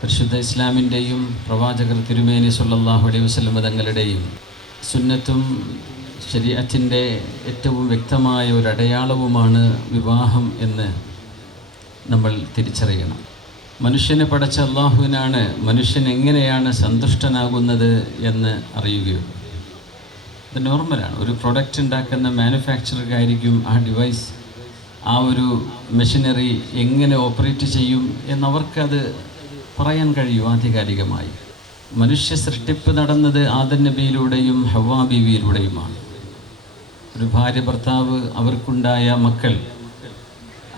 പരിശുദ്ധ ഇസ്ലാമിൻ്റെയും പ്രവാചകർ തിരുമേനി സല്ലല്ലാഹു അലൈഹി വസല്ലം തങ്ങളുടെയും സുന്നത്തും ശരീഅത്തിൻ്റെ ഏറ്റവും വ്യക്തമായ ഒരു അടയാളവുമാണ് വിവാഹം എന്ന് നമ്മൾ തിരിച്ചറിയണം. മനുഷ്യനെ പടച്ച അള്ളാഹുവിനാണ് മനുഷ്യൻ എങ്ങനെയാണ് സന്തുഷ്ടനാകുന്നത് എന്ന് അറിയുകയുള്ളൂ. ഇത് നോർമലാണ്. ഒരു പ്രൊഡക്റ്റ് ഉണ്ടാക്കുന്ന മാനുഫാക്ചറർക്കായിരിക്കും ആ ഡിവൈസ്, ആ ഒരു മെഷീനറി എങ്ങനെ ഓപ്പറേറ്റ് ചെയ്യും എന്നവർക്കത് പറയാൻ കഴിയും ആധികാരികമായി. മനുഷ്യ സൃഷ്ടിപ്പ് നടന്നത് ആദം നബിയിലൂടെയും ഹവ്വാ ബീവിയിലൂടെയുമാണ്. ഒരു ഭാര്യ ഭർത്താവ്, അവർക്കുണ്ടായ മക്കൾ,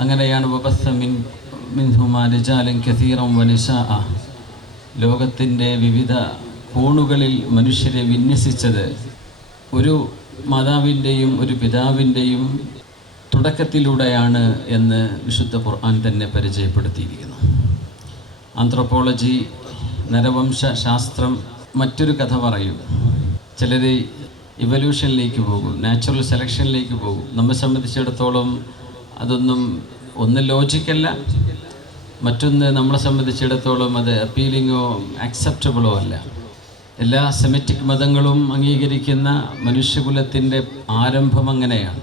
അങ്ങനെയാണ് വബസ്സ മിൻഹുമാ റിജാലൻ കസീറൻ വനിസാഅ. ലോകത്തിൻ്റെ വിവിധ കോണുകളിൽ മനുഷ്യരെ വിന്യസിച്ചത് ഒരു മാതാവിൻ്റെയും ഒരു പിതാവിൻ്റെയും തുടക്കത്തിലൂടെയാണ് എന്ന് വിശുദ്ധ ഖുർആൻ തന്നെ പരിചയപ്പെടുത്തിയിരിക്കുന്നു. ആന്ത്രോപോളജി, നരവംശ ശാസ്ത്രം മറ്റൊരു കഥ പറയും. ചിലർ ഇവല്യൂഷനിലേക്ക് പോകും, നാച്ചുറൽ സെലക്ഷനിലേക്ക് പോകും. നമ്മെ സംബന്ധിച്ചിടത്തോളം അതൊന്നും ഒന്ന് ലോജിക്കല്ല, മറ്റൊന്ന് നമ്മളെ സംബന്ധിച്ചിടത്തോളം അത് അപ്പീലിങ്ങോ ആക്സെപ്റ്റബിളോ അല്ല. എല്ലാ സെമിറ്റിക് മതങ്ങളും അംഗീകരിക്കുന്ന മനുഷ്യകുലത്തിൻ്റെ ആരംഭം അങ്ങനെയാണ്.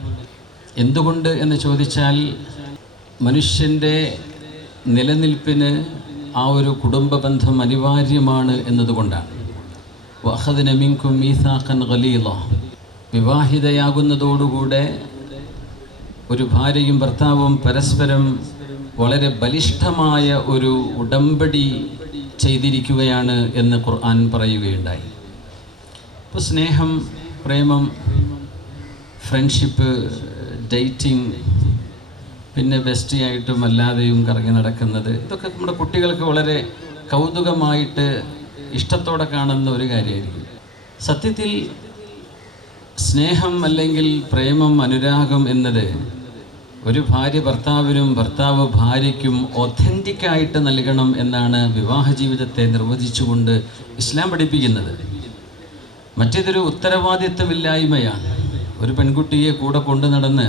എന്തുകൊണ്ട് എന്ന് ചോദിച്ചാൽ മനുഷ്യൻ്റെ നിലനിൽപ്പിന് ആ ഒരു കുടുംബ ബന്ധം അനിവാര്യമാണ് എന്നതുകൊണ്ടാണ്. വഅഖദ്ന മിൻകും മീസാഖൻ ഗലീള. വിവാഹിതയാകുന്നതോടുകൂടെ ഒരു ഭാര്യയും ഭർത്താവും പരസ്പരം വളരെ ബലിഷ്ഠമായ ഒരു ഉടമ്പടി ചെയ്തിരിക്കുകയാണ് എന്ന് ഖുർആൻ പറയുകയുണ്ടായി. ഇപ്പോൾ സ്നേഹം, പ്രേമം, ഫ്രണ്ട്ഷിപ്പ്, ഡേറ്റിംഗ്, പിന്നെ ബെസ്റ്റിയായിട്ടും അല്ലാതെയും കറങ്ങി നടക്കുന്നത്, ഇതൊക്കെ നമ്മുടെ കുട്ടികൾക്ക് വളരെ കൗതുകമായിട്ട് ഇഷ്ടത്തോടെ കാണുന്ന ഒരു കാര്യമായിരിക്കും. സത്യത്തിൽ സ്നേഹം അല്ലെങ്കിൽ പ്രേമം, അനുരാഗം എന്നത് ഒരു ഭാര്യ ഭർത്താവിനും ഭർത്താവ് ഭാര്യയ്ക്കും ഒഥൻറ്റിക്കായിട്ട് നൽകണം എന്നാണ് വിവാഹ ജീവിതത്തെ നിർവചിച്ചുകൊണ്ട് ഇസ്ലാം പഠിപ്പിക്കുന്നത്. മറ്റേതൊരു ഉത്തരവാദിത്വമില്ലായ്മയാണ്. ഒരു പെൺകുട്ടിയെ കൂടെ കൊണ്ടു നടന്ന്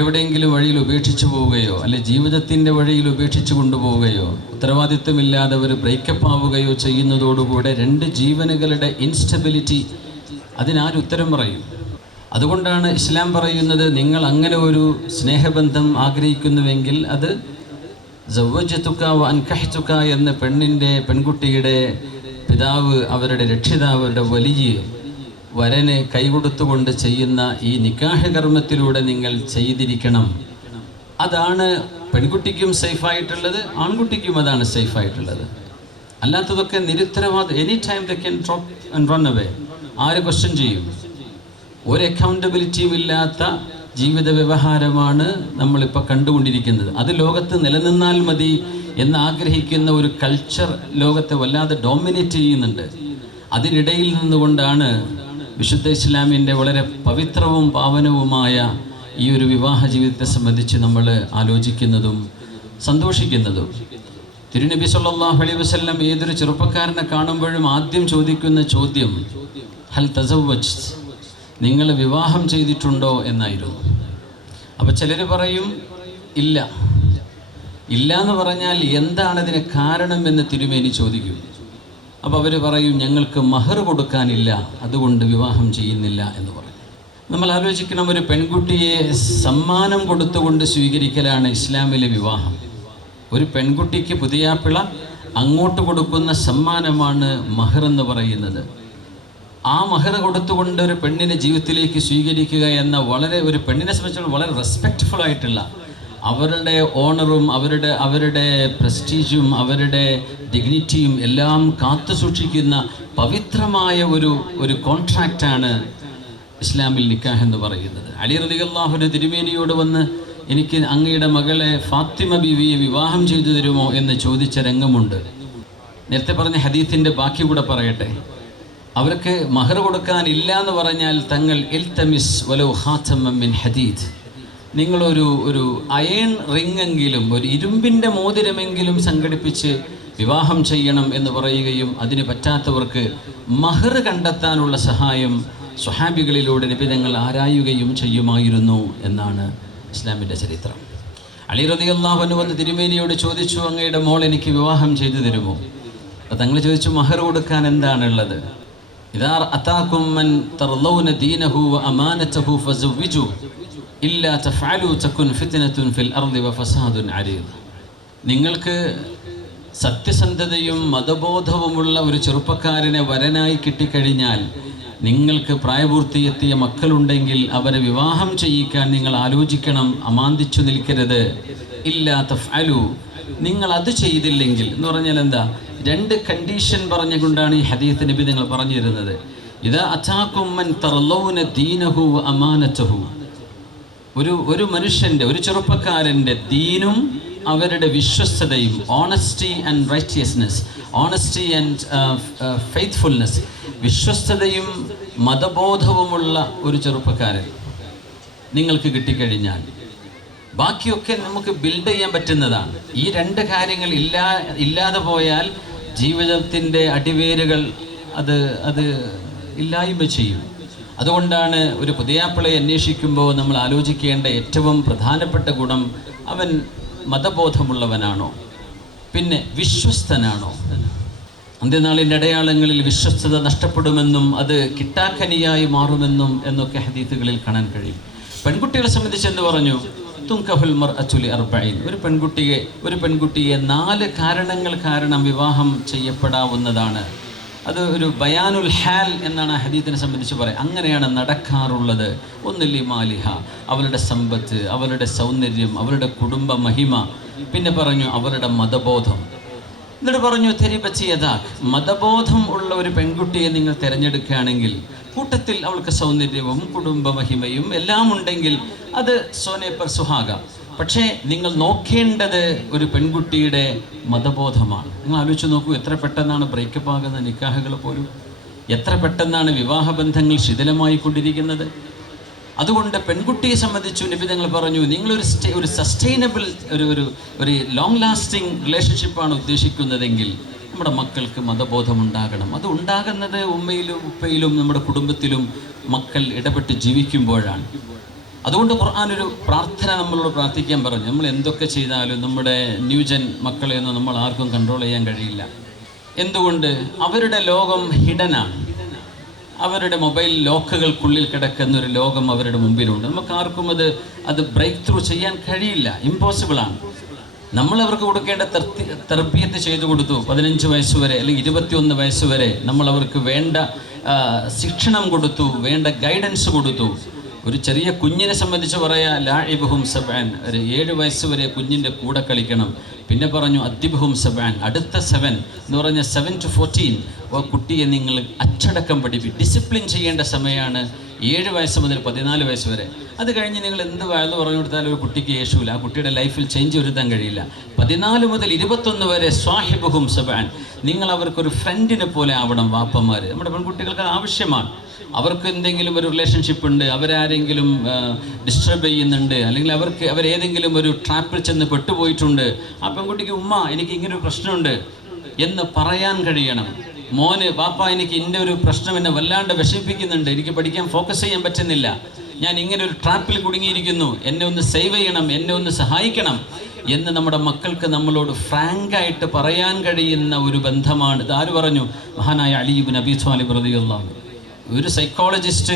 എവിടെയെങ്കിലും വഴിയിൽ ഉപേക്ഷിച്ചു പോവുകയോ അല്ലെ ജീവിതത്തിൻ്റെ വഴിയിൽ ഉപേക്ഷിച്ചു കൊണ്ടുപോവുകയോ ഉത്തരവാദിത്വമില്ലാതെ ഒരു ബ്രേക്കപ്പ് ആവുകയോ ചെയ്യുന്നതോടുകൂടെ രണ്ട് ജീവനുകളുടെ ഇൻസ്റ്റബിലിറ്റി, അതിനാരും ഉത്തരം പറയും. അതുകൊണ്ടാണ് ഇസ്ലാം പറയുന്നത്, നിങ്ങൾ അങ്ങനെ ഒരു സ്നേഹബന്ധം ആഗ്രഹിക്കുന്നുവെങ്കിൽ അത് സവ്വജതുക വ അൻകഹ്തുക എന്ന പെൺകുട്ടിയുടെ പിതാവ്, അവരുടെ രക്ഷിതാവ്, അവരുടെ വലിയ വരന് കൈകൊടുത്തുകൊണ്ട് ചെയ്യുന്ന ഈ നിക്കാഹ് കർമ്മത്തിലൂടെ നിങ്ങൾ ചെയ്തിരിക്കണം. അതാണ് പെൺകുട്ടിക്കും സേഫായിട്ടുള്ളത്, ആൺകുട്ടിക്കും അതാണ് സേഫായിട്ടുള്ളത്. അല്ലാത്തതൊക്കെ നിരുത്തരവാദം. Any time they can drop and run away. ആര് ക്വസ്റ്റ്യൻ ചെയ്യും? ഒരു അക്കൗണ്ടബിലിറ്റിയും ഇല്ലാത്ത ജീവിത വ്യവഹാരമാണ് നമ്മളിപ്പോൾ കണ്ടുകൊണ്ടിരിക്കുന്നത്. അത് ലോകത്ത് നിലനിന്നാൽ മതി എന്നാഗ്രഹിക്കുന്ന ഒരു കൾച്ചർ ലോകത്തെ വല്ലാതെ ഡോമിനേറ്റ് ചെയ്യുന്നുണ്ട്. അതിനിടയിൽ നിന്നുകൊണ്ടാണ് വിശുദ്ധ ഇസ്ലാമിൻ്റെ വളരെ പവിത്രവും പാവനവുമായ ഈ ഒരു വിവാഹ ജീവിതത്തെ സംബന്ധിച്ച് നമ്മൾ ആലോചിക്കുന്നതും സന്തോഷിക്കുന്നതും. തിരുനബി സല്ലല്ലാഹു അലൈഹി വസല്ലം ഏതൊരു ചെറുപ്പക്കാരനെ കാണുമ്പോഴും ആദ്യം ചോദിക്കുന്ന ചോദ്യം ഹൽ തസവ്വജ്ത, നിങ്ങൾ വിവാഹം ചെയ്തിട്ടുണ്ടോ എന്നായിരുന്നു. അപ്പോൾ ചിലർ പറയും ഇല്ല. ഇല്ല എന്ന് പറഞ്ഞാൽ എന്താണ് അതിന് കാരണം എന്ന് തിരുമേനി ചോദിക്കും. അപ്പോൾ അവർ പറയും ഞങ്ങൾക്ക് മഹർ കൊടുക്കാനില്ല, അതുകൊണ്ട് വിവാഹം ചെയ്യുന്നില്ല എന്ന് പറയും. നമ്മൾ ആലോചിക്കണം, ഒരു പെൺകുട്ടിയെ സമ്മാനം കൊടുത്തുകൊണ്ട് സ്വീകരിക്കലാണ് ഇസ്ലാമിലെ വിവാഹം. ഒരു പെൺകുട്ടിക്ക് പുതിയാപ്പിള അങ്ങോട്ട് കൊടുക്കുന്ന സമ്മാനമാണ് മഹർ എന്ന് പറയുന്നത്. ആ മഹർ കൊടുത്തുകൊണ്ട് ഒരു പെണ്ണിനെ ജീവിതത്തിലേക്ക് സ്വീകരിക്കുക എന്ന ഒരു പെണ്ണിനെ സംബന്ധിച്ചിടത്തോളം വളരെ റെസ്പെക്റ്റ്ഫുൾ ആയിട്ടുള്ള, അവരുടെ ഓണറും അവരുടെ പ്രസ്റ്റീജും അവരുടെ ഡിഗ്നിറ്റിയും എല്ലാം കാത്തു സൂക്ഷിക്കുന്ന പവിത്രമായ ഒരു കോൺട്രാക്റ്റാണ് ഇസ്ലാമിൽ നിക്കാഹ് എന്ന് പറയുന്നത്. അലി റളിയല്ലാഹു അൻഹു തിരുമേനിയോട് വന്ന് എനിക്ക് അങ്ങയുടെ മകളെ ഫാത്തിമ ബീവിയെ വിവാഹം ചെയ്തു തരുമോ എന്ന് ചോദിച്ച രംഗമുണ്ട്. നേരത്തെ പറഞ്ഞ ഹദീസിൻ്റെ ബാക്കി കൂടെ പറയട്ടെ. അവർക്ക് മഹർ കൊടുക്കാനില്ല എന്ന് പറഞ്ഞാൽ തങ്ങൾ ഇൽതമിസ് വലൗ ഖാതമൻ മിൻ ഹദീദ്, നിങ്ങളൊരു അയൺ റിംഗ് എങ്കിലും, ഒരു ഇരുമ്പിൻ്റെ മോതിരമെങ്കിലും സംഘടിപ്പിച്ച് വിവാഹം ചെയ്യണം എന്ന് പറയുകയും അതിന് പറ്റാത്തവർക്ക് മഹർ കണ്ടെത്താനുള്ള സഹായം സ്വഹാബികളിലൂടെ നബി തങ്ങൾ ആരായുകയും ചെയ്യുമായിരുന്നു എന്നാണ് ഇസ്ലാമിൻ്റെ ചരിത്രം. അലി റളിയല്ലാഹു അൻഹു വന്ന് തിരുമേനിയോട് ചോദിച്ചു, അങ്ങയുടെ മോൾ എനിക്ക് വിവാഹം ചെയ്തു തരുമോ? അപ്പോൾ തങ്ങൾ ചോദിച്ചു, മഹർ കൊടുക്കാൻ എന്താണുള്ളത്? ഇദാ അതാകും മൻ തർളൗന ദീനഹു വ അമാനതഹു ഫസവ്വിജു ഇല്ലാ തഫഅലു തകുൻ ഫിത്നതുൻ ഫിൽ അർളി വ ഫസാദുൻ അരീദ്. നിങ്ങൾക്ക് സത്യസന്ധതയും മതബോധവുമുള്ള ഒരു ചെറുപ്പക്കാരനെ വരനായി കിട്ടിക്കഴിഞ്ഞാൽ, നിങ്ങൾക്ക് പ്രായപൂർത്തിയെത്തിയ മക്കളുണ്ടെങ്കിൽ അവരെ വിവാഹം ചെയ്യിക്കാൻ നിങ്ങൾ ആലോചിക്കണം, അമാന്തിച്ചു നിൽക്കരുത്. ഇല്ലാ തഫ്അലു, നിങ്ങൾ അത് ചെയ്തില്ലെങ്കിൽ എന്ന് പറഞ്ഞാൽ എന്താ? രണ്ട് കണ്ടീഷൻ പറഞ്ഞുകൊണ്ടാണ് ഈ ഹദീസ് നബി നിങ്ങൾ പറഞ്ഞു തരുന്നത്. ഇദാ അതാകും മൻ തർളൗന ദീനഹു വ അമാനതഹു, ഒരു മനുഷ്യൻ്റെ, ഒരു ചെറുപ്പക്കാരൻ്റെ ദീനും അവരുടെ വിശ്വസ്തതയും, honesty and righteousness, honesty and faithfulness, വിശ്വസ്തതയും മതബോധവുമുള്ള ഒരു ചെറുപ്പക്കാരൻ നിങ്ങൾക്ക് കിട്ടിക്കഴിഞ്ഞാൽ ബാക്കിയൊക്കെ നമുക്ക് ബിൽഡ് ചെയ്യാൻ പറ്റുന്നതാണ്. ഈ രണ്ട് കാര്യങ്ങൾ ഇല്ലാതെ പോയാൽ ജീവിതത്തിൻ്റെ അടിവേരുകൾ അത് ഇല്ലായ്മ ചെയ്യും. അതുകൊണ്ടാണ് ഒരു പുതിയാപ്പിളയെ അന്വേഷിക്കുമ്പോൾ നമ്മൾ ആലോചിക്കേണ്ട ഏറ്റവും പ്രധാനപ്പെട്ട ഗുണം, അവൻ മതബോധമുള്ളവനാണോ, പിന്നെ വിശ്വസ്തനാണോ. അന്ത്യനാളിൻ്റെ അടയാളങ്ങളിൽ വിശ്വസ്തത നഷ്ടപ്പെടുമെന്നും അത് കിട്ടാക്കനിയായി മാറുമെന്നും എന്നൊക്കെ ഹദീസുകളിൽ കാണാൻ കഴിയും. പെൺകുട്ടികളെ സംബന്ധിച്ച് എന്ന് പറഞ്ഞു, തുൻകഹുൽ മർഅതു ലിഅർബഈൻ, ഒരു പെൺകുട്ടിയെ 4 കാരണങ്ങൾ കാരണം വിവാഹം ചെയ്യപ്പെടാവുന്നതാണ്. അത് ഒരു ബയാനുൽ ഹാൽ എന്നാണ് ആ ഹദീസിനെ സംബന്ധിച്ച് പറയാം. അങ്ങനെയാണ് നടക്കാറുള്ളത്. ഒന്നില്ലി മാലിഹ, അവളുടെ സമ്പത്ത്, അവളുടെ സൗന്ദര്യം, അവളുടെ കുടുംബ മഹിമ, പിന്നെ പറഞ്ഞു അവളുടെ മതബോധം. എന്നിട്ട് പറഞ്ഞു തെരിബച്ചിയതാക്, മതബോധം ഉള്ള ഒരു പെൺകുട്ടിയെ നിങ്ങൾ തിരഞ്ഞെടുക്കുകയാണെങ്കിൽ, കൂട്ടത്തിൽ അവൾക്ക് സൗന്ദര്യവും കുടുംബ മഹിമയും എല്ലാം ഉണ്ടെങ്കിൽ അത് സോനെ പർ സുഹാഗ. പക്ഷേ നിങ്ങൾ നോക്കേണ്ടത് ഒരു പെൺകുട്ടിയുടെ മതബോധമാണ്. നിങ്ങൾ ആലോചിച്ച് നോക്കൂ, എത്ര പെട്ടെന്നാണ് ബ്രേക്കപ്പ് ആകുന്ന നിക്കാഹുകൾ പോലും, എത്ര പെട്ടെന്നാണ് വിവാഹബന്ധങ്ങൾ ശിഥിലമായി കൊണ്ടിരിക്കുന്നത്. അതുകൊണ്ട് പെൺകുട്ടിയെ സംബന്ധിച്ചു നബി തങ്ങൾ പറഞ്ഞു, നിങ്ങളൊരു സസ്റ്റൈനബിൾ ഒരു ലോങ് ലാസ്റ്റിംഗ് റിലേഷൻഷിപ്പാണ് ഉദ്ദേശിക്കുന്നതെങ്കിൽ നമ്മുടെ മക്കൾക്ക് മതബോധം ഉണ്ടാകണം. അത് ഉണ്ടാകുന്നത് ഉമ്മയിലും ഉപ്പയിലും നമ്മുടെ കുടുംബത്തിലും മക്കൾ ഇടപെട്ട് ജീവിക്കുമ്പോഴാണ്. അതുകൊണ്ട് ഖുർആൻ ഒരു പ്രാർത്ഥന നമ്മളോട് പ്രാർത്ഥിക്കാൻ പറഞ്ഞു. നമ്മൾ എന്തൊക്കെ ചെയ്താലും നമ്മുടെ ന്യൂജൻ മക്കളെയൊന്നും നമ്മൾ ആർക്കും കൺട്രോൾ ചെയ്യാൻ കഴിയില്ല. എന്തുകൊണ്ട്? അവരുടെ ലോകം ഹിഡനാണ്. അവരുടെ മൊബൈൽ ലോക്കുകൾക്കുള്ളിൽ കിടക്കുന്ന ഒരു ലോകം അവരുടെ മുമ്പിലുണ്ട്. നമുക്ക് ആർക്കും അത് ബ്രേക്ക് ത്രൂ ചെയ്യാൻ കഴിയില്ല, ഇമ്പോസിബിളാണ്. നമ്മൾ അവർക്ക് കൊടുക്കേണ്ട തെർബിയത്ത് ചെയ്തു കൊടുത്തു. 15 വയസ്സ് വരെ അല്ലെങ്കിൽ 21 വയസ്സ് വരെ നമ്മൾ അവർക്ക് വേണ്ട ശിക്ഷണം കൊടുത്തു, വേണ്ട ഗൈഡൻസ് കൊടുത്തു. ഒരു ചെറിയ കുഞ്ഞിനെ സംബന്ധിച്ച് പറയാം, ലാഇബുഹും സബഅൻ, ഒരു 7 വയസ്സ് വരെ കുഞ്ഞിൻ്റെ കൂടെ കളിക്കണം. പിന്നെ പറഞ്ഞു അദ്ദിബുഹും സബഅൻ, അടുത്ത 7 എന്ന് പറഞ്ഞാൽ 7 to 14 കുട്ടിയെ നിങ്ങൾ അച്ചടക്കം ഡിസിപ്ലിൻ ചെയ്യേണ്ട സമയമാണ് 7 വയസ്സ് മുതൽ 14 വയസ്സ് വരെ. അത് കഴിഞ്ഞ് നിങ്ങൾ എന്ത് വയല് പറഞ്ഞു കൊടുത്താലും ഒരു കുട്ടിക്ക് യേശുവില്ല, ആ കുട്ടിയുടെ ലൈഫിൽ ചേഞ്ച് വരുത്താൻ കഴിയില്ല. 14 മുതൽ 21 വരെ സ്വാഹിബുഹും സബഅൻ, നിങ്ങൾ അവർക്കൊരു ഫ്രണ്ടിനെ പോലെ ആവണം. വാപ്പന്മാർ, നമ്മുടെ പെൺകുട്ടികൾക്ക് ആവശ്യമാണ്. അവർക്ക് എന്തെങ്കിലും ഒരു റിലേഷൻഷിപ്പ് ഉണ്ട്, അവരാരെങ്കിലും ഡിസ്റ്റർബ് ചെയ്യുന്നുണ്ട്, അല്ലെങ്കിൽ അവരേതെങ്കിലും ഒരു ട്രാപ്പിൽ ചെന്ന് പെട്ടുപോയിട്ടുണ്ട്, ആ പെൺകുട്ടിക്ക് ഉമ്മ എനിക്ക് ഇങ്ങനൊരു പ്രശ്നമുണ്ട് എന്ന് പറയാൻ കഴിയണം. മോന് പാപ്പ എനിക്ക് ഇന്ന ഒരു പ്രശ്നം എന്നെ വല്ലാണ്ട് വിഷമിപ്പിക്കുന്നുണ്ട്, എനിക്ക് പഠിക്കാൻ ഫോക്കസ് ചെയ്യാൻ പറ്റുന്നില്ല, ഞാൻ ഇങ്ങനെ ഒരു ട്രാപ്പിൽ കുടുങ്ങിയിരിക്കുന്നു, എന്നെ ഒന്ന് സേവ് ചെയ്യണം, എന്നെ ഒന്ന് സഹായിക്കണം എന്ന് നമ്മുടെ മക്കൾക്ക് നമ്മളോട് ഫ്രാങ്കായിട്ട് പറയാൻ കഴിയുന്ന ഒരു ബന്ധമാണ്. ഇതാര് പറഞ്ഞു? മഹാനായ അലി ഇബ്നു അബീ ത്വാലിബ് റളിയല്ലാഹു. ഒരു സൈക്കോളജിസ്റ്റ്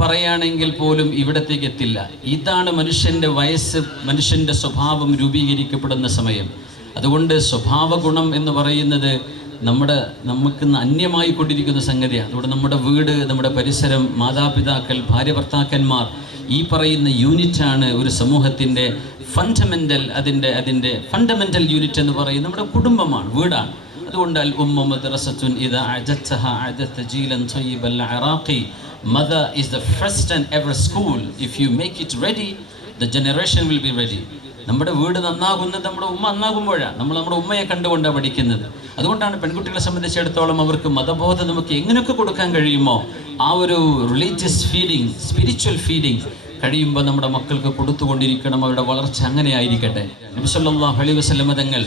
പറയുകയാണെങ്കിൽ പോലും ഇവിടത്തേക്ക് എത്തില്ല. ഇതാണ് മനുഷ്യൻ്റെ വയസ്സ്, മനുഷ്യൻ്റെ സ്വഭാവം രൂപീകരിക്കപ്പെടുന്ന സമയം. അതുകൊണ്ട് സ്വഭാവ ഗുണം എന്ന് പറയുന്നത് നമുക്ക് അന്യമായി കൊണ്ടിരിക്കുന്ന സംഗതിയാണ്. അതുകൊണ്ട് നമ്മുടെ വീട്, നമ്മുടെ പരിസരം, മാതാപിതാക്കൾ, ഭാര്യ ഭർത്താക്കന്മാർ, ഈ പറയുന്ന യൂണിറ്റാണ് ഒരു സമൂഹത്തിൻ്റെ അതിൻ്റെ ഫണ്ടമെൻ്റൽ യൂണിറ്റ് എന്ന് പറയുന്നത് നമ്മുടെ കുടുംബമാണ്, വീടാണ്. അതുകൊണ്ട് അൽ ഉമ്മു മദ്റസത്തുൻ ഇദാ അഅദത്തഹ അഅദത്ത ജീലൻ ത്വയ്യിബൽ അറാഖി. Mother is the first and ever school. If you make it ready, the generation will be ready. നമ്മുടെ വീട് നന്നാകുന്നത് നമ്മുടെ ഉമ്മ നന്നാകുമ്പോഴാണ്. നമ്മൾ നമ്മുടെ ഉമ്മയെ കണ്ടുകൊണ്ടാണ് പഠിക്കുന്നത്. അതുകൊണ്ടാണ് പെൺകുട്ടികളെ സംബന്ധിച്ചിടത്തോളം അവർക്ക് മതബോധം നമുക്ക് എങ്ങനെയൊക്കെ കൊടുക്കാൻ കഴിയുമോ ആ ഒരു റിലീജിയസ് ഫീലിംഗ്, സ്പിരിച്വൽ ഫീലിംഗ് കഴിയുമ്പോൾ നമ്മുടെ മക്കൾക്ക് കൊടുത്തുകൊണ്ടിരിക്കണം. അവരുടെ വളർച്ച അങ്ങനെ ആയിരിക്കട്ടെ. നബി സല്ലല്ലാഹു അലൈഹി വസല്ലം തങ്ങൾ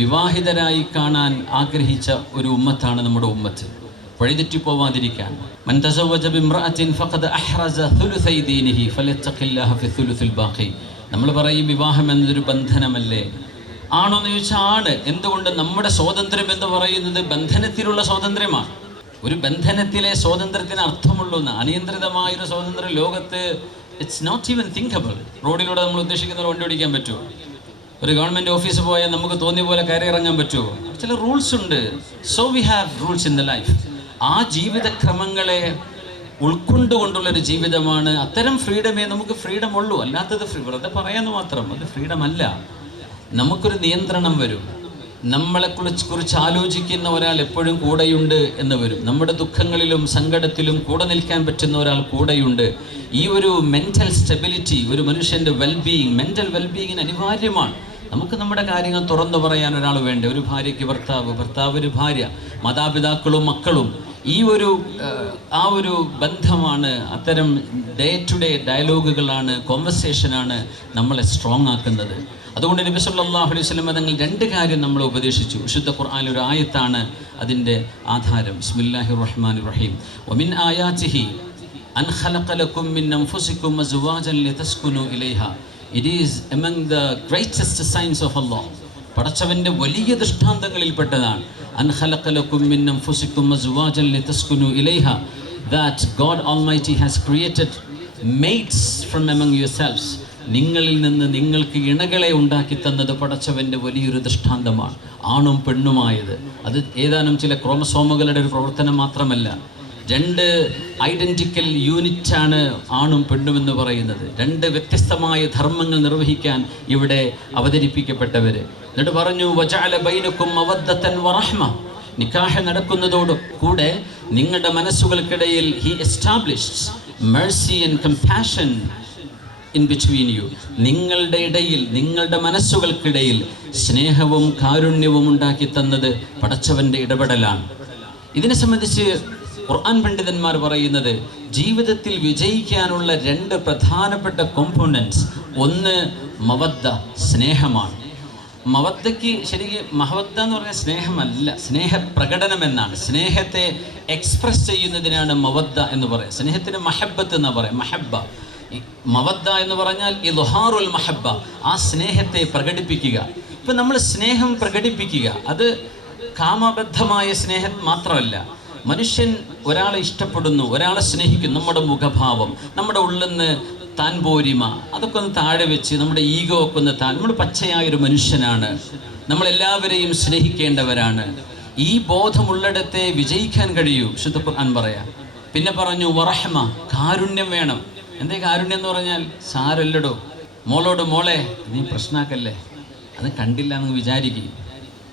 വിവാഹിതരായി കാണാൻ ആഗ്രഹിച്ച ഒരു ഉമ്മത്താണ് നമ്മുടെ ഉമ്മത്ത്. വഴിതെറ്റി പോവാതിരിക്കാൻ മൻ തസവ്വജ ബിംറഅത്തിൻ ഫഖദ് അഹ്റസ ثلثي ദീനിഹി ഫലയത്തഖില്ലാഹ ഫി ثلث الباقي. നമ്മൾ പറയും വിവാഹം എന്നതൊരു ബന്ധനമല്ലേ? ആണോ എന്ന് ചോദിച്ചാൽ ആണ്. എന്തുകൊണ്ട്? നമ്മുടെ സ്വാതന്ത്ര്യം എന്ന് പറയുന്നത് ബന്ധനത്തിലുള്ള സ്വാതന്ത്ര്യമാണ്. ഒരു ബന്ധനത്തിലെ സ്വാതന്ത്ര്യത്തിന് അർത്ഥമുള്ളൂ. അനിയന്ത്രിതമായൊരു സ്വാതന്ത്ര്യം ലോകത്ത് ഇറ്റ്സ് നോട്ട് ഈവൻ തിങ്കബിൾ. റോഡിലൂടെ നമ്മൾ ഉദ്ദേശിക്കുന്ന വണ്ടി ഓടിക്കാൻ പറ്റുമോ? ഒരു ഗവൺമെൻറ് ഓഫീസ് പോയാൽ നമുക്ക് തോന്നിയ പോലെ കയറി ഇറങ്ങാൻ പറ്റുമോ? ചില റൂൾസ് ഉണ്ട്. So we have rules in the life. ആ ജീവിതക്രമങ്ങളെ ഉൾക്കൊണ്ടുകൊണ്ടുള്ളൊരു ജീവിതമാണ്. അത്തരം ഫ്രീഡമേ നമുക്ക് ഫ്രീഡം ഉള്ളൂ. അല്ലാത്തത് വെറുതെ പറയാന്ന് മാത്രം, അത് ഫ്രീഡം അല്ല. നമുക്കൊരു നിയന്ത്രണം വരും. നമ്മളെക്കുറിച്ച് ആലോചിക്കുന്ന ഒരാൾ എപ്പോഴും കൂടെയുണ്ട് എന്ന് വരും. നമ്മുടെ ദുഃഖങ്ങളിലും സങ്കടത്തിലും കൂടെ നിൽക്കാൻ പറ്റുന്ന ഒരാൾ കൂടെയുണ്ട്. ഈ ഒരു മെൻ്റൽ സ്റ്റെബിലിറ്റി ഒരു മനുഷ്യൻ്റെ മെൻ്റൽ വെൽബീയിങ്ങിന് അനിവാര്യമാണ്. നമുക്ക് നമ്മുടെ കാര്യങ്ങൾ തുറന്നു പറയാൻ ഒരാൾ വേണ്ട. ഒരു ഭാര്യയ്ക്ക് ഭർത്താവ്, ഭർത്താവിന് ഭാര്യ, മാതാപിതാക്കളും മക്കളും. ഈ ഒരു ബന്ധമാണ്, അത്തരം ഡേ ടു ഡേ ഡയലോഗുകളാണ്, കോൺവെർസേഷനാണ് നമ്മളെ സ്ട്രോങ് ആക്കുന്നത്. അതുകൊണ്ട് നബി സല്ലല്ലാഹു അലൈഹി വസല്ലം തങ്ങൾ രണ്ട് കാര്യം നമ്മളെ ഉപദേശിച്ചു. വിശുദ്ധ ഖുർആനിൽ ഒരു ആയത്താണ് അതിൻ്റെ ആധാരം. ബിസ്മില്ലാഹിർ റഹ്മാനിർ റഹീം. വമിൻ ആയാതിഹി അൻ ഖലഖ ലക്കും മിൻ അൻഫുസികും അസ്വാജൻ ലിതസ്കുനു ഇലൈഹാ. It is among the greatest signs of Allah. പടച്ചവൻ്റെ വലിയ ദൃഷ്ടാന്തങ്ങളിൽപ്പെട്ടതാണ്. അൻ ഖലഖ ലക്കും മിൻ അൻഫുസികും അസ്വാജൻ ലിതസ്കുനു ഇലൈഹാ. That God almighty has created mates from among yourselves. നിങ്ങളിൽ നിന്ന് നിങ്ങൾക്ക് ഇണകളെ ഉണ്ടാക്കി തന്നത് പടച്ചവൻ്റെ വലിയൊരു ദൃഷ്ടാന്തമാണ്. ആണും പെണ്ണുമായത് അത് ഏതാനും ചില ക്രോമസോമുകളുടെ ഒരു പ്രവർത്തനം മാത്രമല്ല. രണ്ട് ഐഡൻറ്റിക്കൽ യൂണിറ്റാണ് ആണും പെണ്ണുമെന്ന് പറയുന്നത്. രണ്ട് വ്യത്യസ്തമായ ധർമ്മങ്ങൾ നിർവഹിക്കാൻ ഇവിടെ അവതരിപ്പിക്കപ്പെട്ടവർ. എന്നിട്ട് പറഞ്ഞു വജഅല ബൈനകും മവദ്ദതൻ വറഹ്മ. നിക്കാഹ് നടക്കുന്നതോട് കൂടെ നിങ്ങളുടെ മനസ്സുകൾക്കിടയിൽ he established mercy and compassion in between you. നിങ്ങളുടെ ഇടയിൽ, നിങ്ങളുടെ മനസ്സുകൾക്കിടയിൽ സ്നേഹവും കാരുണ്യവും ഉണ്ടാക്കി തന്നത് പടച്ചവൻ്റെ ഇടപെടലാണ്. ഇതിനെ സംബന്ധിച്ച് ഖുർആൻ പണ്ഡിതന്മാർ പറയുന്നത് ജീവിതത്തിൽ വിജയിക്കാനുള്ള രണ്ട് പ്രധാനപ്പെട്ട കോമ്പോണൻറ്റ്സ്. ഒന്ന് മവദ്ദ, സ്നേഹമാണ്. മവദ്ദയ്ക്ക് ശരിക്കും മഹവദ്ദ എന്ന് പറഞ്ഞാൽ സ്നേഹമല്ല, സ്നേഹപ്രകടനം എന്നാണ്. സ്നേഹത്തെ എക്സ്പ്രസ് ചെയ്യുന്നതിനാണ് മവദ്ദ എന്ന് പറയുക. സ്നേഹത്തിന് മഹബത്ത് എന്ന് പറയാം. മവദ്ദ എന്ന് പറഞ്ഞാൽ ഇദ്ഹാറുൽ മഹബ്ബ, ആ സ്നേഹത്തെ പ്രകടിപ്പിക്കുക. ഇപ്പം നമ്മൾ സ്നേഹം പ്രകടിപ്പിക്കുക, അത് കാമബദ്ധമായ സ്നേഹം മാത്രമല്ല. മനുഷ്യൻ ഒരാളെ ഇഷ്ടപ്പെടുന്നു, ഒരാളെ സ്നേഹിക്കുന്നു, നമ്മുടെ മുഖഭാവം, നമ്മുടെ ഉള്ളിൽ നിന്ന് താൻ പോരിമ, അതൊക്കെ ഒന്ന് താഴെ വെച്ച് നമ്മുടെ ഈഗോ ഒക്കെ ഒന്ന് നമ്മൾ പച്ചയായൊരു മനുഷ്യനാണ്, നമ്മളെല്ലാവരെയും സ്നേഹിക്കേണ്ടവരാണ്. ഈ ബോധമുള്ളിടത്തെ വിജയിക്കാൻ കഴിയൂ. വിശുദ്ധ ഖുർആൻ പറയാം. പിന്നെ പറഞ്ഞു വറഹ്മ, കാരുണ്യം വേണം. എന്തേ കാരുണ്യം എന്ന് പറഞ്ഞാൽ? സാരല്ലടോ, മോളോട് മോളെ നീ പ്രശ്നമാക്കല്ലേ, അത് കണ്ടില്ല എന്ന് വിചാരിക്കും.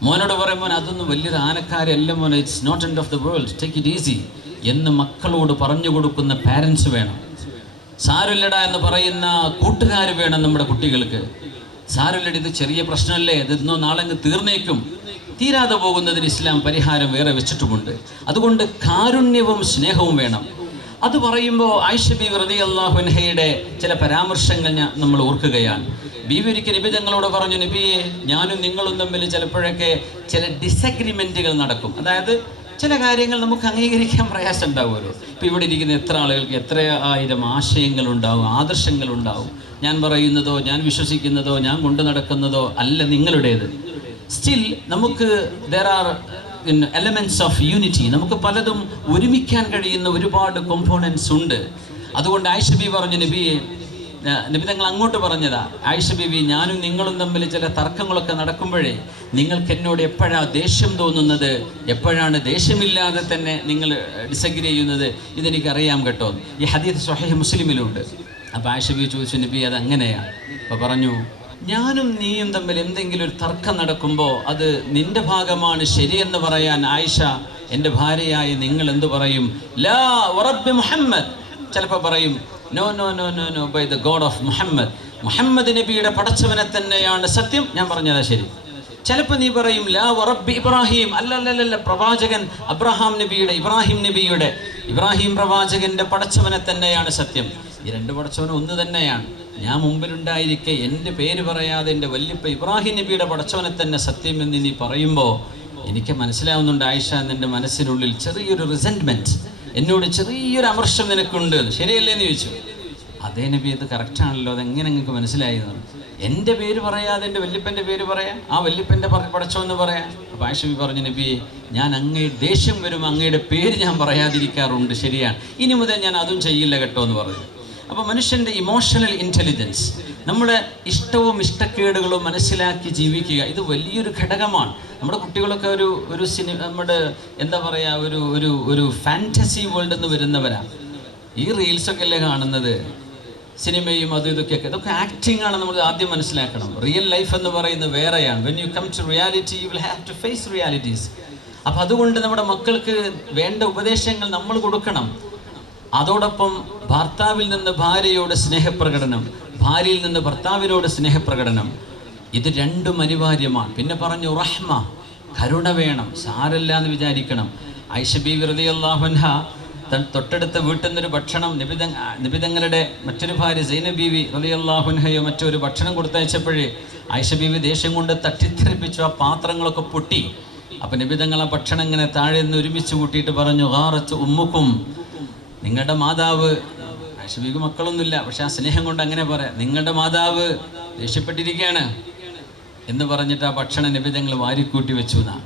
മോനോട് പറയുമ്പോൾ അതൊന്നും വലിയൊരു ആനക്കാരല്ല മോനെ, it's not end of the world, take it easy എന്ന് മക്കളോട് പറഞ്ഞു കൊടുക്കുന്ന പാരൻസ് വേണം. സാരല്ലട എന്ന് പറയുന്ന കൂട്ടുകാർ വേണം നമ്മുടെ കുട്ടികൾക്ക്. സാരല്ലട, ഇത് ചെറിയ പ്രശ്നമല്ലേ, ഇതിന്നോ നാളെ തീർന്നേക്കും. തീരാതെ പോകുന്നതിന് ഇസ്ലാം പരിഹാരം വേറെ വെച്ചിട്ടുമുണ്ട്. അതുകൊണ്ട് കാരുണ്യവും സ്നേഹവും വേണം. അത് പറയുമ്പോൾ ആയിഷ ബീവി റളിയല്ലാഹു അൻഹയുടെ ചില പരാമർശങ്ങൾ നമ്മൾ ഓർക്കുകയാണ്. ബീവി ഒരിക്കൽ നബി തങ്ങളോട് പറഞ്ഞു, നബിയെ, ഞാനും നിങ്ങളും തമ്മിൽ ചിലപ്പോഴൊക്കെ ചില ഡിസഗ്രിമെൻറ്റുകൾ നടക്കും. അതായത് ചില കാര്യങ്ങൾ നമുക്ക് അംഗീകരിക്കാൻ പ്രയാസം ഉണ്ടാവുമല്ലോ. ഇപ്പോൾ ഇവിടെ ഇരിക്കുന്ന എത്ര ആളുകൾക്ക് എത്ര ആയിരം ആശയങ്ങളുണ്ടാവും, ആദർശങ്ങളുണ്ടാവും. ഞാൻ പറയുന്നതോ ഞാൻ വിശ്വസിക്കുന്നതോ ഞാൻ കൊണ്ടു നടക്കുന്നതോ അല്ല നിങ്ങളുടേത്. സ്റ്റിൽ നമുക്ക് there are elements of unity. നമുക്ക് പലതും ഒരുമിക്കാൻ കഴിയുന്ന ഒരുപാട് കോമ്പോണൻസ് ഉണ്ട്. അതുകൊണ്ട് ആയിഷ ബീവി പറഞ്ഞു, നബിയെ, നബി തങ്ങൾ അങ്ങോട്ട് പറഞ്ഞതാ, ആയിഷ ബീവി, ഞാനും നിങ്ങളും തമ്മിൽ ചില തർക്കങ്ങളൊക്കെ നടക്കുമ്പോഴേ നിങ്ങൾക്ക് എന്നോട് എപ്പോഴാണ് ദേഷ്യം തോന്നുന്നത്, എപ്പോഴാണ് ദേഷ്യമില്ലാതെ തന്നെ നിങ്ങൾ ഡിസഗ്രി ചെയ്യുന്നത്, ഇതെനിക്കറിയാം കേട്ടോ. ഈ ഹദീസ് സ്വഹീഹ് മുസ്ലിമിലുണ്ട്. അപ്പോൾ ആയിഷ ബീവി ചോദിച്ചു, നബി അതെങ്ങനെയാണ്? അപ്പോൾ പറഞ്ഞു, ഞാനും നീയും തമ്മിൽ എന്തെങ്കിലും ഒരു തർക്കം നടക്കുമ്പോൾ അത് നിന്റെ ഭാഗമാണ് ശരിയെന്ന് പറയാൻ ആയിഷ, എൻ്റെ ഭാര്യയായ നിങ്ങൾ എന്തു പറയും? ലാ വറബ്ബി മുഹമ്മദ്. ചിലപ്പോൾ പറയും no no no no no by the God of Muhammad, Muhammad നബിയുടെ പടച്ചവനെ തന്നെയാണ് സത്യം. ഞാൻ പറഞ്ഞതാ ശരി. ചിലപ്പോൾ നീ പറയും ലാ വറബ്ബി ഇബ്രാഹിം. അല്ലല്ലല്ല, പ്രവാചകൻ അബ്രഹാം നബിയുടെ, ഇബ്രാഹിം പ്രവാചകന്റെ പടച്ചവനെ തന്നെയാണ് സത്യം. ഈ രണ്ട് പടച്ചവനും ഒന്ന് തന്നെയാണ്. ഞാൻ മുമ്പിലുണ്ടായിരിക്കെ എൻ്റെ പേര് പറയാതെ എൻ്റെ വല്യപ്പ ഇബ്രാഹിം നബിയുടെ പടച്ചവനെ തന്നെ സത്യം എന്ന് നീ പറയുമ്പോൾ എനിക്ക് മനസ്സിലാവുന്നുണ്ട് ആയിഷ, നിൻ്റെ മനസ്സിനുള്ളിൽ ചെറിയൊരു റിസെൻറ്റ്മെൻറ്റ്, എന്നോട് ചെറിയൊരു അമർഷം നിനക്കുണ്ട്, ശരിയല്ലേ എന്ന് ചോദിച്ചു. അതേ നബി, ഇത് കറക്റ്റാണല്ലോ, അതെങ്ങനെ നിങ്ങൾക്ക് മനസ്സിലായത്? എൻ്റെ പേര് പറയാതെ എൻ്റെ വല്യപ്പൻ്റെ പേര് പറയാം, ആ വല്യപ്പൻ്റെ പടച്ചോന്ന് പറയാം. അപ്പോൾ ആയിഷ ബീവി പറഞ്ഞു, നബിയെ, ഞാൻ അങ്ങയുടെ ദേഷ്യം വരും, അങ്ങയുടെ പേര് ഞാൻ പറയാതിരിക്കാറുണ്ട്, ശരിയാണ്, ഇനി മുതൽ ഞാൻ അതും ചെയ്യില്ല കേട്ടോ എന്ന് പറഞ്ഞു. അപ്പോൾ മനുഷ്യൻ്റെ ഇമോഷണൽ ഇൻ്റലിജൻസ്, നമ്മുടെ ഇഷ്ടവും ഇഷ്ടക്കേടുകളും മനസ്സിലാക്കി ജീവിക്കുക, ഇത് വലിയൊരു ഘടകമാണ്. നമ്മുടെ കുട്ടികളൊക്കെ ഒരു നമ്മുടെ എന്താ പറയുക, ഒരു ഫാൻറ്റസി വേൾഡിൽ നിന്ന് വരുന്നവരാണ്. ഈ റീൽസൊക്കെ അല്ലേ കാണുന്നത്, സിനിമയും അതും ഇതൊക്കെ ആക്ടിങ് ആണ്. നമ്മൾ ആദ്യം മനസ്സിലാക്കണം, റിയൽ ലൈഫ് എന്ന് പറയുന്നത് വേറെയാണ്. When you come to reality you will have to face realities. അപ്പം അതുകൊണ്ട് നമ്മുടെ മക്കൾക്ക് വേണ്ട ഉപദേശങ്ങൾ നമ്മൾ കൊടുക്കണം. അതോടൊപ്പം ഭർത്താവിൽ നിന്ന് ഭാര്യയോട് സ്നേഹപ്രകടനം, ഭാര്യയിൽ നിന്ന് ഭർത്താവിനോട് സ്നേഹപ്രകടനം, ഇത് രണ്ടും അനിവാര്യമാണ്. പിന്നെ പറഞ്ഞു റഹ്മ, കരുണ വേണം, സാരല്ല എന്ന് ആയിഷ ബീവി റളിയല്ലാഹു അൻഹ തൊട്ടടുത്ത വീട്ടിൽ നിന്നൊരു ഭക്ഷണം നബിതങ്ങളുടെ മറ്റൊരു ഭാര്യ സൈനബ് ബീവി റളിയല്ലാഹു അൻഹയോ മറ്റൊരു ഭക്ഷണം കൊടുത്തയച്ചപ്പോഴേ ആയിഷ ബീവി ദേഷ്യം കൊണ്ട് തട്ടിത്തെറിപ്പിച്ചു, ആ പാത്രങ്ങളൊക്കെ പൊട്ടി. അപ്പം നബിതങ്ങൾ ആ ഭക്ഷണം ഇങ്ങനെ താഴെ നിന്ന് ഒരുമിച്ച് കൂട്ടിയിട്ട് പറഞ്ഞു, ഗാറത്ത് ഉമ്മുക്കും, നിങ്ങളുടെ മാതാവ്, ആയിഷ ബീവിക്ക് മക്കളൊന്നുമില്ല, പക്ഷെ ആ സ്നേഹം കൊണ്ട് അങ്ങനെ പറയാം, നിങ്ങളുടെ മാതാവ് ദേഷ്യപ്പെട്ടിരിക്കുകയാണ് എന്ന് പറഞ്ഞിട്ട് ആ ഭക്ഷണം നബിതങ്ങൾ വാരിക്കൂട്ടി വെച്ചു എന്നാണ്.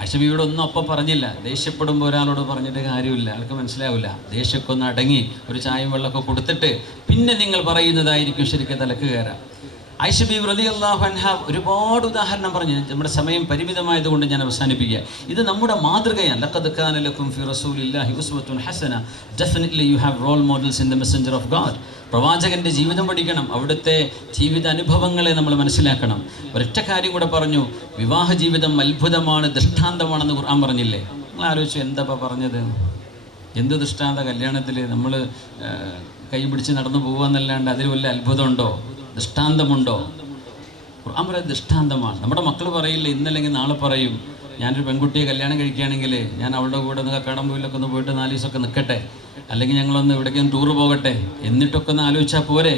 ആയിഷ ബീവിയോട് ഒന്നും അപ്പം പറഞ്ഞില്ല. ദേഷ്യപ്പെടുമ്പോൾ ഒരാളോട് പറഞ്ഞിട്ട് കാര്യമില്ല, ആൾക്ക് മനസ്സിലാവില്ല. ദേഷ്യമൊക്കെ അടങ്ങി ഒരു ചായയും വെള്ളമൊക്കെ കൊടുത്തിട്ട് പിന്നെ നിങ്ങൾ പറയുന്നതായിരിക്കും ശരിക്കും തലക്ക് കയറാം. ആയിഷ ബീവി റളിയല്ലാഹു അൻഹ ഒരുപാട് ഉദാഹരണം പറഞ്ഞു. നമ്മുടെ സമയം പരിമിതമായതുകൊണ്ട് ഞാൻ അവസാനിപ്പിക്കുക. ഇത് നമ്മുടെ മാതൃകയാണ്. ലഖദ് കാന ലക്കും ഫി റസൂലില്ലാഹി ഉസ്വത്തുൻ ഹസന. Definitely you have role models in the messenger of God. പ്രവാചകൻ്റെ ജീവിതം പഠിക്കണം, അവിടുത്തെ ജീവിത അനുഭവങ്ങളെ നമ്മൾ മനസ്സിലാക്കണം. ഒരൊറ്റ കാര്യം കൂടെ പറഞ്ഞു, വിവാഹ ജീവിതം അത്ഭുതമാണ്, ദൃഷ്ടാന്തമാണെന്ന് ഖുർആൻ പറഞ്ഞില്ലേ? നിങ്ങൾ ആലോചിച്ചു, എന്താ പറഞ്ഞത്? എന്ത് ദൃഷ്ടാന്ത? കല്യാണത്തിൽ നമ്മൾ കൈ പിടിച്ച് നടന്നു പോകുകയെന്നല്ലാണ്ട് അതിൽ വല്ല അത്ഭുതമുണ്ടോ, ദൃഷ്ടാന്തമുണ്ടോ? ഖുർആൻ പറയുന്നത് ദൃഷ്ടാന്തമാണ്. നമ്മുടെ മക്കൾ പറയില്ല, ഇന്നല്ലെങ്കിൽ നാളെ പറയും, ഞാനൊരു പെൺകുട്ടിയെ കല്യാണം കഴിക്കുകയാണെങ്കിൽ ഞാൻ അവളുടെ കൂടെ ഒന്ന് കക്കാടംപൊയിലൊക്കെ ഒന്ന് പോയിട്ട് 4 ദിവസമൊക്കെ നിൽക്കട്ടെ, അല്ലെങ്കിൽ ഞങ്ങളൊന്ന് എവിടേക്കും ടൂറ് പോകട്ടെ എന്നിട്ടൊക്കെ ഒന്ന് ആലോചിച്ചാൽ പോരെ?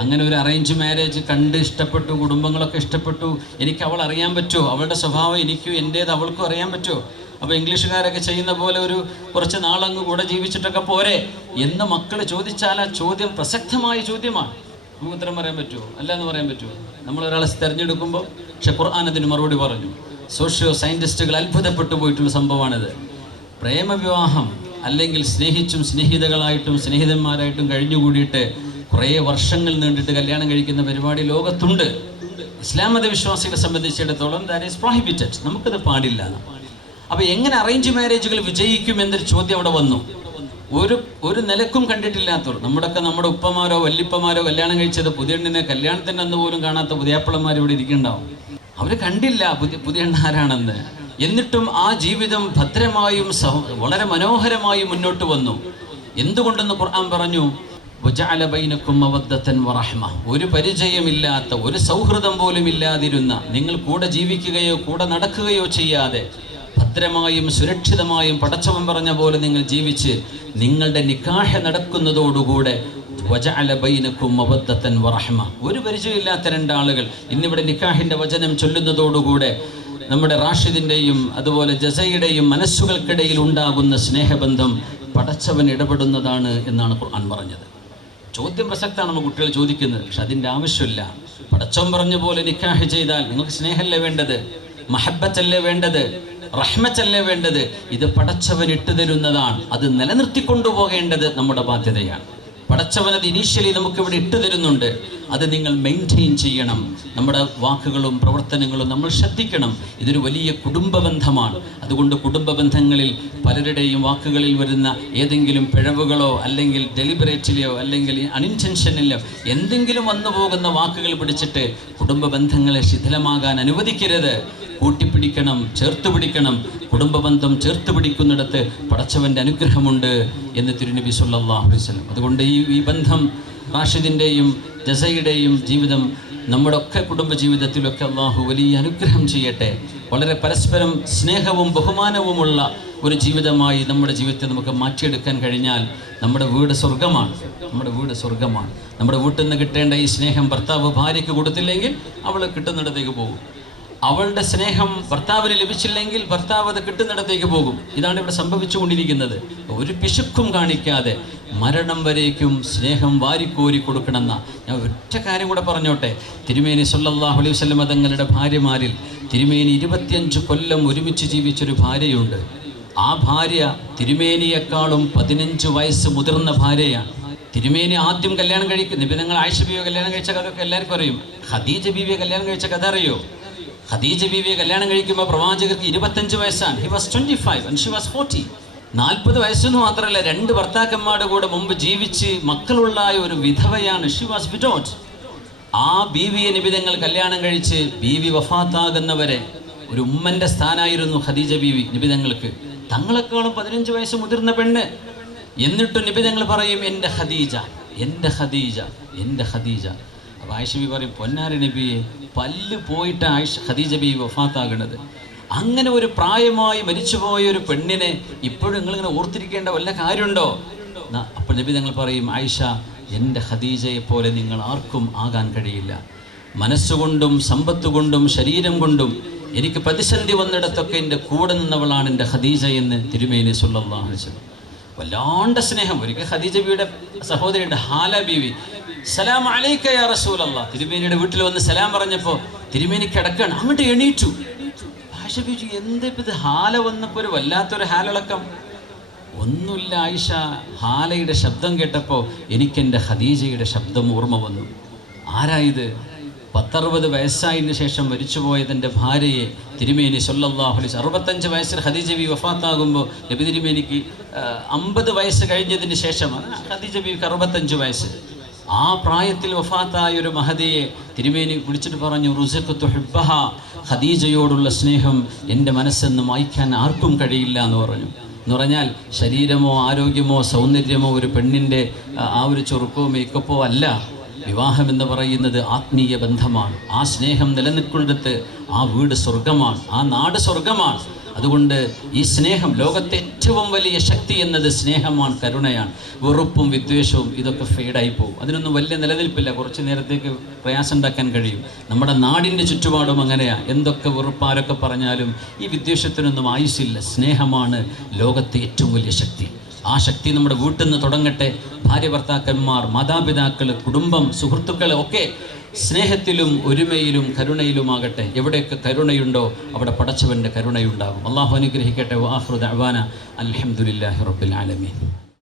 അങ്ങനെ ഒരു അറേഞ്ച് മാരേജ് കണ്ട് ഇഷ്ടപ്പെട്ടു, കുടുംബങ്ങളൊക്കെ ഇഷ്ടപ്പെട്ടു, എനിക്ക് അവൾ അറിയാൻ പറ്റുമോ? അവളുടെ സ്വഭാവം എനിക്കും എൻ്റേത് അവൾക്കും അറിയാൻ പറ്റുമോ? അപ്പോൾ ഇംഗ്ലീഷുകാരൊക്കെ ചെയ്യുന്ന പോലെ കുറച്ച് നാളങ്ങ് കൂടെ ജീവിച്ചിട്ടൊക്കെ പോരെ എന്ന് മക്കൾ ചോദിച്ചാൽ ആ ചോദ്യം പ്രസക്തമായ ചോദ്യമാണ്. നമുക്ക് ഉത്തരം പറയാൻ പറ്റുമോ? അല്ല എന്ന് പറയാൻ പറ്റുമോ? നമ്മളൊരാളെ തിരഞ്ഞെടുക്കുമ്പോൾ, പക്ഷെ ഖുർആൻ അതിന് മറുപടി പറഞ്ഞു. സോഷ്യോ സയൻറ്റിസ്റ്റുകൾ അത്ഭുതപ്പെട്ടു പോയിട്ടുള്ള സംഭവമാണിത്. പ്രേമവിവാഹം അല്ലെങ്കിൽ സ്നേഹിച്ചും സ്നേഹിതകളായിട്ടും സ്നേഹിതന്മാരായിട്ടും കഴിഞ്ഞുകൂടിയിട്ട് കുറേ വർഷങ്ങൾ നീണ്ടിട്ട് കല്യാണം കഴിക്കുന്ന പരിപാടി ലോകത്തുണ്ട്. ഇസ്ലാം മതവിശ്വാസികളെ സംബന്ധിച്ചിടത്തോളം ദാറ്റ് ഈസ് പ്രോഹിബിറ്റഡ്, നമുക്കത് പാടില്ല. അപ്പോൾ എങ്ങനെ അറേഞ്ച് മാരേജുകൾ വിജയിക്കും എന്നൊരു ചോദ്യം അവിടെ വന്നു. ഒരു നിലക്കും കണ്ടിട്ടില്ലാത്തവർ, നമ്മുടെ ഉപ്പമാരോ വല്യപ്പമാരോ കല്യാണം കഴിച്ചത് പുതിയെണ്ണിനെ കല്യാണത്തിൻ്റെ അന്ന് പോലും കാണാത്ത പുതിയാപ്പിളന്മാർ ഇവിടെ ഇരിക്കുന്നുണ്ടാവും. അവർ കണ്ടില്ല പുതിയ എണ്ണ ആരാണെന്ന്. എന്നിട്ടും ആ ജീവിതം ഭദ്രമായും വളരെ മനോഹരമായും മുന്നോട്ട് വന്നു. എന്തുകൊണ്ടെന്ന് ഖുർആൻ പറഞ്ഞു, വജഅല ബൈനക്കും മവദ്ദതൻ വറഹ്മ. ഒരു പരിചയമില്ലാത്ത, ഒരു സൗഹൃദം പോലും ഇല്ലാതിരുന്ന, നിങ്ങൾ കൂടെ ജീവിക്കുകയോ കൂടെ നടക്കുകയോ ചെയ്യാതെ ഭദ്രമായും സുരക്ഷിതമായും പടച്ചവൻ പറഞ്ഞ പോലെ നിങ്ങൾ ജീവിച്ച് നിങ്ങളുടെ നിക്കാഹ് നടക്കുന്നതോടുകൂടെ വജഅല ബൈനക്കും മവദ്ദതൻ വറഹ്മ. ഒരു പരിചയമില്ലാത്ത രണ്ടാളുകൾ ഇന്നിവിടെ നിക്കാഹിൻ്റെ വചനം ചൊല്ലുന്നതോടുകൂടെ നമ്മുടെ റാഷിദിൻ്റെയും അതുപോലെ ജസയുടെയും മനസ്സുകൾക്കിടയിൽ ഉണ്ടാകുന്ന സ്നേഹബന്ധം പടച്ചവൻ ഇടപെടുന്നതാണ് എന്നാണ് ഖുർആൻ പറഞ്ഞത്. ചോദ്യം പ്രസക്തമാണ് നമ്മൾ കുട്ടികൾ ചോദിക്കുന്നത്, പക്ഷെ അതിൻ്റെ ആവശ്യമില്ല. പടച്ചവൻ പറഞ്ഞ പോലെ നിക്കാഹ് ചെയ്താൽ നിങ്ങൾക്ക് സ്നേഹമല്ലേ വേണ്ടത്, മഹബത്തല്ലേ വേണ്ടത്, റഹ്മത്തല്ലേ വേണ്ടത്? ഇത് പടച്ചവൻ ഇട്ടുതരുന്നതാണ്. അത് നിലനിർത്തിക്കൊണ്ടുപോകേണ്ടത് നമ്മുടെ ബാധ്യതയാണ്. പടച്ചവൻ അത് ഇനീഷ്യലി നമുക്കിവിടെ ഇട്ടു തരുന്നുണ്ട്. അത് നിങ്ങൾ മെയിൻറ്റെയിൻ ചെയ്യണം. നമ്മുടെ വാക്കുകളും പ്രവർത്തനങ്ങളും നമ്മൾ ശ്രദ്ധിക്കണം. ഇതൊരു വലിയ കുടുംബ ബന്ധമാണ്. അതുകൊണ്ട് കുടുംബ ബന്ധങ്ങളിൽ പലരുടെയും വാക്കുകളിൽ വരുന്ന ഏതെങ്കിലും പിഴവുകളോ അല്ലെങ്കിൽ ഡെലിബറേറ്റിലെയോ അല്ലെങ്കിൽ അൺഇൻറ്റൻഷനിലോ എന്തെങ്കിലും വന്നു പോകുന്ന വാക്കുകൾ പിടിച്ചിട്ട് കുടുംബ ബന്ധങ്ങളെ ശിഥിലമാകാൻ അനുവദിക്കരുത്. കൂട്ടിപ്പിടിക്കണം, ചേർത്ത് പിടിക്കണം. കുടുംബബന്ധം ചേർത്ത് പിടിക്കുന്നിടത്ത് പടച്ചവൻ്റെ അനുഗ്രഹമുണ്ട് എന്ന് തിരുനബി സല്ലല്ലാഹു അലൈഹി വസല്ലം. അതുകൊണ്ട് ഈ ബന്ധം, റാഷിദിൻ്റെയും ജസയുടെയും ജീവിതം, നമ്മുടെ ഒക്കെ കുടുംബജീവിതത്തിലൊക്കെ അള്ളാഹു വലിയ അനുഗ്രഹം ചെയ്യട്ടെ. വളരെ പരസ്പരം സ്നേഹവും ബഹുമാനവുമുള്ള ഒരു ജീവിതമായി നമ്മുടെ ജീവിതത്തെ നമുക്ക് മാറ്റിയെടുക്കാൻ കഴിഞ്ഞാൽ നമ്മുടെ വീട് സ്വർഗമാണ്. നമ്മുടെ വീട് സ്വർഗമാണ്. നമ്മുടെ വീട്ടിൽ നിന്ന് കിട്ടേണ്ട ഈ സ്നേഹം ഭർത്താവ് ഭാര്യയ്ക്ക് കൊടുത്തില്ലെങ്കിൽ അവൾ കിട്ടുന്നിടത്തേക്ക് പോകും. അവളുടെ സ്നേഹം ഭർത്താവിന് ലഭിച്ചില്ലെങ്കിൽ ഭർത്താവ് അത് കിട്ടുന്നിടത്തേക്ക് പോകും. ഇതാണ് ഇവിടെ സംഭവിച്ചുകൊണ്ടിരിക്കുന്നത്. ഒരു പിശുക്കും കാണിക്കാതെ മരണം വരേക്കും സ്നേഹം വാരിക്കോരി കൊടുക്കണമെന്ന. ഞാൻ ഒറ്റ കാര്യം കൂടെ പറഞ്ഞോട്ടെ. തിരുമേനി സല്ലല്ലാഹു അലൈഹി വസല്ലം തങ്ങളുടെ ഭാര്യമാരിൽ തിരുമേനി 25 കൊല്ലം ഒരുമിച്ച് ജീവിച്ചൊരു ഭാര്യയുണ്ട്. ആ ഭാര്യ തിരുമേനിയെക്കാളും 15 വയസ്സ് മുതിർന്ന ഭാര്യയാണ്. തിരുമേനി ആദ്യം കല്യാണം കഴിക്കും. നിബിധങ്ങൾ ആയിഷ ബീവിയെ കല്യാണം കഴിച്ച കഥയൊക്കെ എല്ലാവർക്കും അറിയും. ഖദീജ ബീവിയെ കല്യാണം കഴിച്ച കഥ അറിയോ? ഖദീജ ബീവിയെ കല്യാണം കഴിക്കുമ്പോൾ പ്രവാചകർക്ക് 25 വയസ്സാണ്. He was 25 and she was 40. 40 വയസ്സെന്ന് മാത്രമല്ല, 2 ഭർത്താക്കന്മാരുടെ കൂടെ മുമ്പ് ജീവിച്ച് മക്കളുള്ള ഒരു വിധവയാണ്. She was വിഡോഡ്. ആ ബീവിയെ നിബിധങ്ങൾ കല്യാണം കഴിച്ച് ബീവി വഫാത്താകുന്നവരെ ഒരു ഉമ്മൻ്റെ സ്ഥാനായിരുന്നു ഖദീജ ബീവി നിബിധങ്ങൾക്ക്. തങ്ങളെക്കാളും 15 വയസ്സ് മുതിർന്ന പെണ്ണ്. എന്നിട്ടും നിബിധങ്ങൾ പറയും എൻ്റെ ഖദീജ, എൻ്റെ ഖദീജ, എൻ്റെ ഖദീജ. അപ്പോൾ ആയിഷ ബീവി പറയും, പൊന്നാരി നബിയെ, പല്ല് പോയിട്ട് ഖദീജ ബീവി വഫാത്താകുന്നത്. അങ്ങനെ ഒരു പ്രായമായി മരിച്ചുപോയ ഒരു പെണ്ണിനെ ഇപ്പോഴും നിങ്ങളിങ്ങനെ ഓർത്തിരിക്കേണ്ട വല്ല കാര്യമുണ്ടോ? അപ്പോൾ നബി തങ്ങൾ പറയും, ആയിഷ, എൻ്റെ ഖദീജയെ പോലെ നിങ്ങൾ ആർക്കും ആകാൻ കഴിയില്ല. മനസ്സുകൊണ്ടും സമ്പത്ത് കൊണ്ടും ശരീരം കൊണ്ടും എനിക്ക് പ്രതിസന്ധി വന്നിടത്തൊക്കെ എൻ്റെ കൂടെ നിന്നവളാണ് എൻ്റെ ഖദീജ എന്ന് തിരുമേനി സല്ലല്ലാഹു അലൈഹി വസല്ലം. വല്ലാണ്ട് സ്നേഹം. ഒരിക്കൽ ഖദീജ ബീവിയുടെ സഹോദരിയുടെ ഹാല ബീവി, സലാം അലൈക യാ റസൂലല്ലാഹ്, തിരുമേനിയുടെ വീട്ടിൽ വന്ന് സലാം പറഞ്ഞപ്പോൾ തിരുമേനി കിടക്കാണ്. അങ്ങോട്ട് എണീറ്റു. ആയിഷ ബീവി, എന്തിത് ഹാല വന്നപ്പോൾ ഒരു വല്ലാത്തൊരു ഹാലിളക്കം? ഒന്നുമില്ല ആയിഷ, ഹാലയുടെ ശബ്ദം കേട്ടപ്പോൾ എനിക്കെൻ്റെ ഖദീജയുടെ ശബ്ദം ഓർമ്മ വന്നു. ആരായത്? 10-60 വയസ്സായതിനു ശേഷം മരിച്ചുപോയതിൻ്റെ ഭാര്യയെ തിരുമേനി സല്ലല്ലാഹു അലൈഹി വസല്ലം 65 വയസ്സിൽ ഖദീജ ബീവി വഫാത്താകുമ്പോൾ നബി തിരുമേനിക്ക് 50 വയസ്സ് കഴിഞ്ഞതിന് ശേഷമാണ് ഖദീജ ബീവിക്ക് 65 വയസ്സ്. ആ പ്രായത്തിൽ വഫാത്തായ ഒരു മഹദിയെ തിരുമേനി വിളിച്ചിട്ട് പറഞ്ഞു, റുസിഖ്തു ഹുബ്ബഹ, ഖദീജയോടുള്ള സ്നേഹം എൻ്റെ മനസ്സെന്ന് മായ്ക്കാൻ ആർക്കും കഴിയില്ല എന്ന് പറഞ്ഞു. എന്ന് പറഞ്ഞാൽ ശരീരമോ ആരോഗ്യമോ സൗന്ദര്യമോ ഒരു പെണ്ണിൻ്റെ ആ ഒരു ചൊറുക്കോ മേക്കപ്പോ അല്ല. വിവാഹം എന്ന് പറയുന്നത് ആത്മീയ ബന്ധമാണ്. ആ സ്നേഹം നിലനിൽക്കുന്നിടത്ത് ആ വീട് സ്വർഗമാണ്, ആ നാട് സ്വർഗമാണ്. അതുകൊണ്ട് ഈ സ്നേഹം, ലോകത്തെ ഏറ്റവും വലിയ ശക്തി എന്നത് സ്നേഹമാണ്, കരുണയാണ്. വെറുപ്പും വിദ്വേഷവും ഇതൊക്കെ ഫെയ്ഡായി പോകും. അതിനൊന്നും വലിയ നിലനിൽപ്പില്ല. കുറച്ച് നേരത്തേക്ക് പ്രയാസം ഉണ്ടാക്കാൻ കഴിയും. നമ്മുടെ നാടിൻ്റെ ചുറ്റുപാടും അങ്ങനെയാണ്. എന്തൊക്കെ വെറുപ്പാരൊക്കെ പറഞ്ഞാലും ഈ വിദ്വേഷത്തിനൊന്നും ആയുസ്സില്ല. സ്നേഹമാണ് ലോകത്തെ ഏറ്റവും വലിയ ശക്തി. ആ ശക്തി നമ്മുടെ വീട്ടിൽ നിന്ന് തുടങ്ങട്ടെ. ഭാര്യ ഭർത്താക്കന്മാർ, മാതാപിതാക്കൾ, കുടുംബം, സുഹൃത്തുക്കൾ ഒക്കെ സ്നേഹത്തിലും ഒരുമയിലും കരുണയിലുമാകട്ടെ. എവിടെയൊക്കെ കരുണയുണ്ടോ അവിടെ പടച്ചവൻ്റെ കരുണയുണ്ടാകും. അള്ളാഹു അനുഗ്രഹിക്കട്ടെ. വആഖിറു ദഅ്വാന അൽഹംദുലില്ലാഹി റബ്ബിൽ ആലമീൻ.